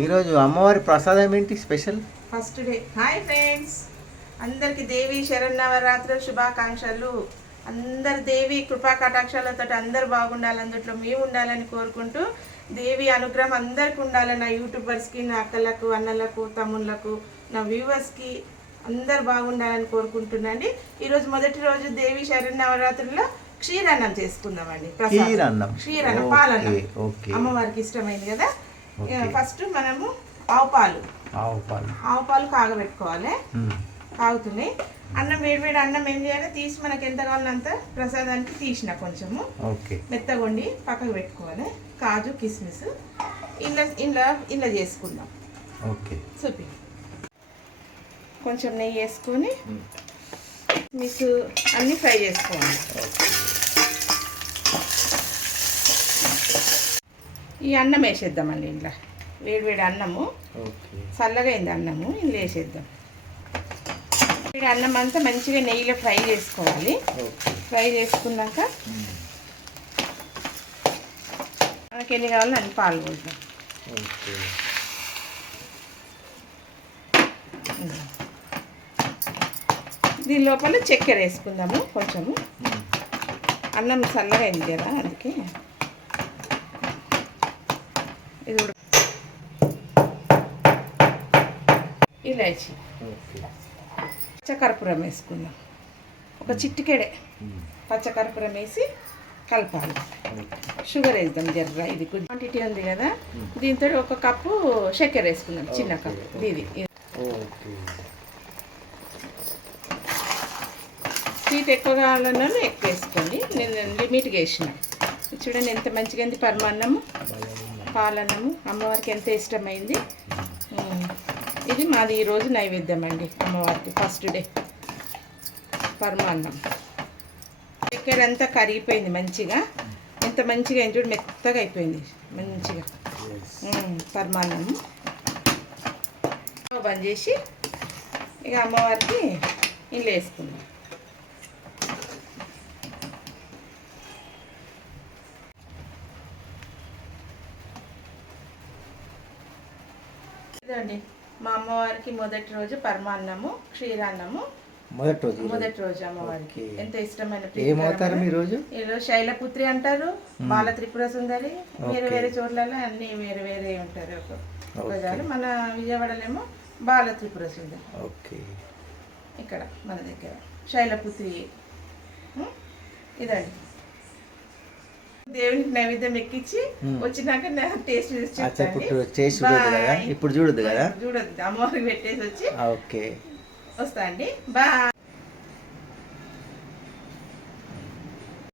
ఈరోజు అమ్మవారి ప్రసాదం ఏంటి special first day hi friends అందరికి దేవి శరన్నవరాత్రుల శుభాకాంక్షలు అందరు దేవి కృపా కటాక్షాలతో అందరు బాగుండాలి అందుట్లో మేము ఉండాలని కోరుకుంటూ దేవి అనుగ్రహం అందరికి ఉండాలని నా యూట్యూబర్స్కి నా అక్కలకు అన్నలకు తమ్ముళ్ళకు నా వ్యూవర్స్కి అందరు బాగుండాలని కోరుకుంటున్నాండి ఈరోజు మొదటి రోజు దేవి శరన్నవరాత్రుల్లో క్షీరాన్నం చేసుకుందామండి. క్షీరన్నం. క్షీరన్నం పాలన్నం. అమ్మవారికి ఇష్టమైంది కదా. ఫస్ట్ మనము ఆవు పాలు. ఆవు పాలు. ఆవు పాలు కాగబెట్టుకోవాలి. కాగుతున్నాయి అన్నం వేడివేడి అన్నం ఏం చేయాలి? తీసి మనకి ఎంత కావాలంత ప్రసాదానికి తీసిన కొంచెము. మెత్తగొండి పక్కకు పెట్టుకోవాలి. కాజు కిస్మిస్. ఇలా ఇలా ఇలా చేసుకుందాం. ఓకే. చూపి కొంచెం నెయ్యి వేసుకొని. మిస్ అన్నీ ఫ్రై చేసుకోవాలి. ఈ అన్నం వేసేద్దామండి ఇంట్లో వేడివేడి అన్నము. ఓకే. చల్లగా అయింది అన్నము. ఇందులో వేసేద్దాం. వేడి అన్నం అంతా మంచిగా నెయ్యిలో ఫ్రై చేసుకోవాలి. ఫ్రై చేసుకున్నాక. మనకి ఎన్ని కావాలో అన్ని పాలు పోద్దాం. దీని లోపల చక్కెర వేసుకుందాము కొంచెము. అన్నం చల్లగా అయింది కదా అందుకే. ఇది ఇలాచి. పచ్చకర్పూరం వేసుకుందాం. ఒక చిటికెడే మ్మ్. పచ్చకర్పూరం వేసి కలపాలి. షుగర్ వేద్దాం జర్ర ఇది క్వాంటిటీ ఉంది కదా. దీంతో ఒక కప్పు చక్కెర వేసుకుందాం చిన్న. కప్పు. ఇది. స్వీట్ ఎక్కువ కావాలన్నా ఎక్కువ వేసుకోండి. నేను లిమిట్గా వేసిన. చూడండి ఎంత మంచిగా ఉంది పరమాన్నము. పాలన్నము అమ్మవారికి ఎంత ఇష్టమైంది. ఇది మాది ఈరోజు నైవేద్యం అండి అమ్మవారికి ఫస్ట్ డే. పరమాన్నం. చక్కెర అంతా కరిగిపోయింది మంచిగా. ఎంత మంచిగా చూడు మెత్తగా అయిపోయింది మంచిగా. పరమాన్నము బంద్ చేసి ఇక అమ్మవారికి ఇల్లు వేసుకుందాం. ఇదండి. మా అమ్మవారికి మొదటి రోజు పరమాన్నము క్షీరాన్నము. మొదటి రోజు. మొదటి రోజు అమ్మవారికి. ఎంత ఇష్టమైన ఏమవుతారు మీ రోజు ఈరోజు శైలపుత్రి అంటారు బాల త్రిపుర సుందరి వేరే. వేరే చోట్లలో అన్ని వేరే వేరే ఉంటారు. ఒకసారి మన విజయవాడలేమో బాల త్రిపుర సుందరి. ఓకే. ఇక్కడ మన దగ్గర. శైలపుత్రి? ఇదండి. దేవునికి నైవేద్యం ఎక్కించి ఉం. వచ్చినాక టేస్ట్ చూసి. ఇప్పుడు చూడదు కదా. ఇప్పుడు చూడదు కదా చూడొద్దు అమ్మవారికి పెట్టేసి వచ్చి ఓకే వస్తా అండి బాయ్